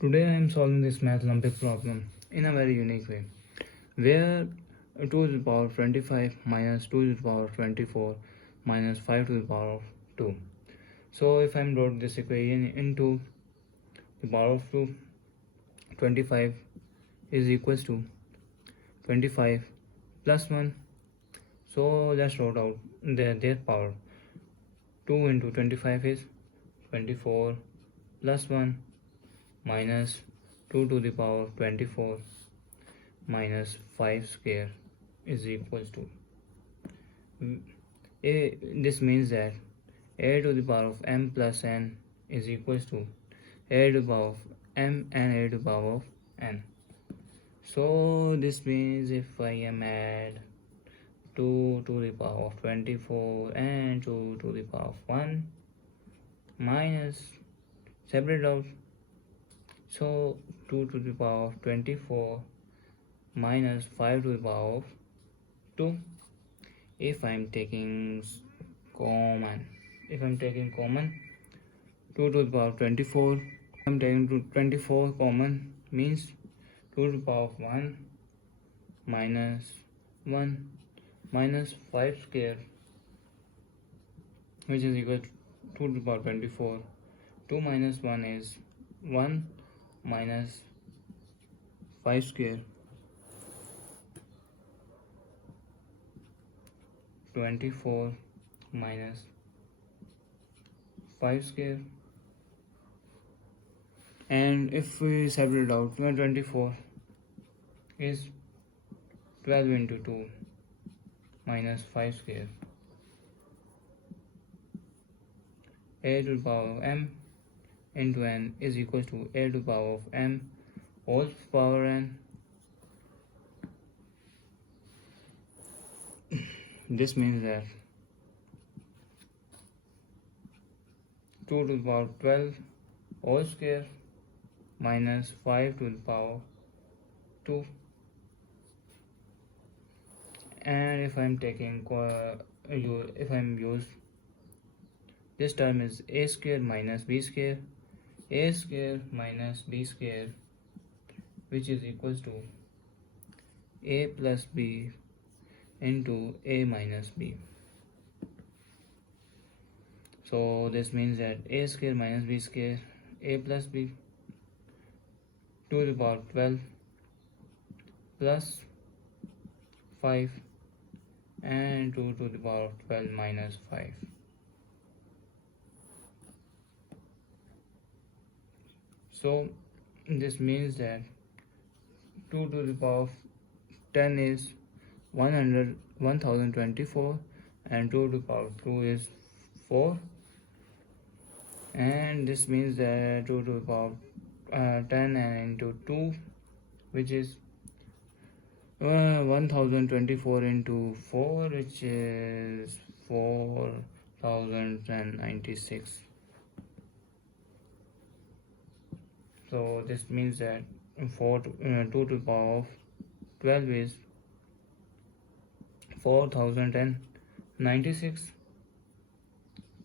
Today I am solving this Math Olympiad problem in a very unique way, where 2 to the power of 25 minus 2 to the power of 24 minus 5 to the power of 2. So if I wrote this equation into the power of 2, 25 is equals to 25 plus 1. So let's write out their power. 2 into 25 is 24 plus 1 minus 2 to the power of 24 minus 5 square is equals to this means that a to the power of m plus n is equals to a to the power of m and a to the power of n. So this means if I am add 2 to the power of 24 and 2 to the power of 1 minus separate out, so 2 to the power of 24 minus 5 to the power of 2. If I'm taking common 2 to the power of 24, I'm taking 24 common, means 2 to the power of 1 minus 1 minus 5 square, which is equal to 2 to the power of 24. 2 minus 1 is 1 minus 5 square, 24 minus 5 square, and if we separate out, 24 is 12 into 2 minus 5 square, a to the power of m into n is equal to a to the power of m whole power n. This means that 2 to the power of 12 whole square minus 5 to the power of 2. And if I'm taking use this term is a square minus b square, a square minus b square, which is equals to a plus b into a minus b. So this means that a square minus b square, a plus b, 2 to the power of 12 plus 5 and 2 to the power of 12 minus 5. So this means that 2 to the power of 10 is 1024 and 2 to the power of 2 is 4, and this means that 2 to the power of 10 and into 2, which is 1024 into 4, which is 4096. So this means that 2 to the power of 12 is 4096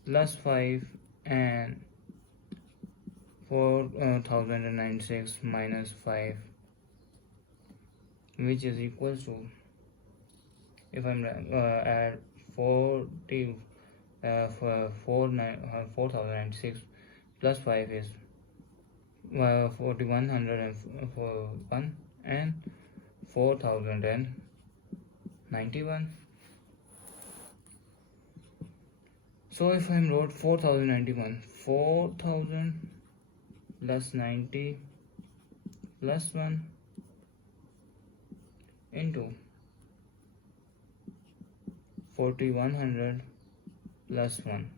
plus 5 and 4096 minus 5, which is equals to, if I'm add 4096 plus 5 is 4101 and 4091. So if I wrote 4091, 4000 plus 90 plus 1 into 4100 plus 1,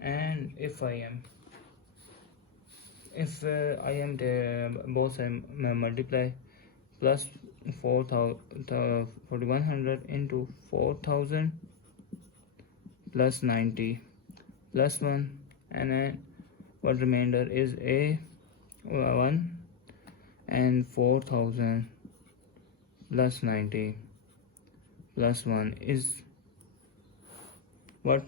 and if I am both multiply, plus 4100 into 4000 plus 90 plus 1, and then what remainder is a 1, and 4000 plus 90 plus 1 is what?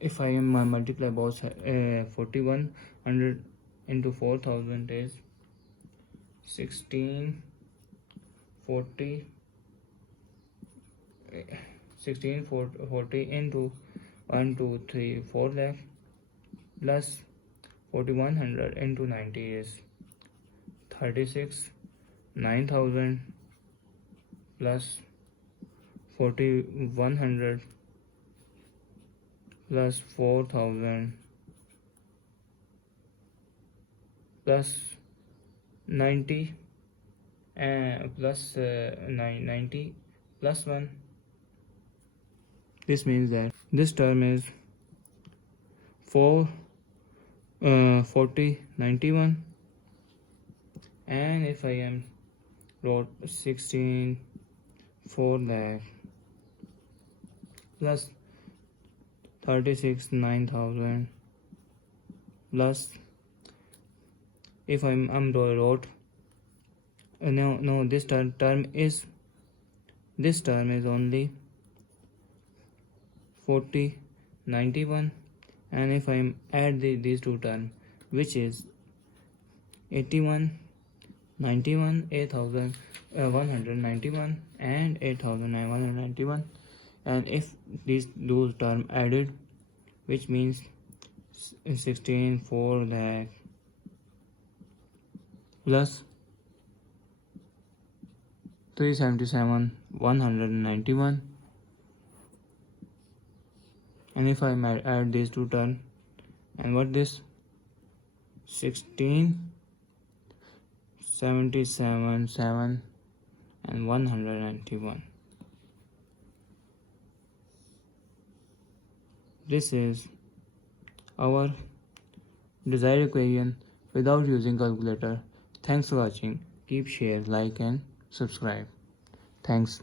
If I am multiply both 4100 into 4000 is 1640 into 1 2 3 4 lakh plus 4100 into 90 is 36 9000 plus 4100 plus 4000 plus 90 plus 90 plus 1. This means that this term is 4091, and if I am wrote 4 lakh plus 36 9000 plus, if I'm wrote no this term is only 4091, and if I add these two terms, which is 8191 8191 and 8191, and if those terms added, which means 4 lakh plus 377 191, and if I add these two terms, and what this 1677 7 and 191. This is our desired equation without using calculator. Thanks for watching. Keep share, like and subscribe. Thanks.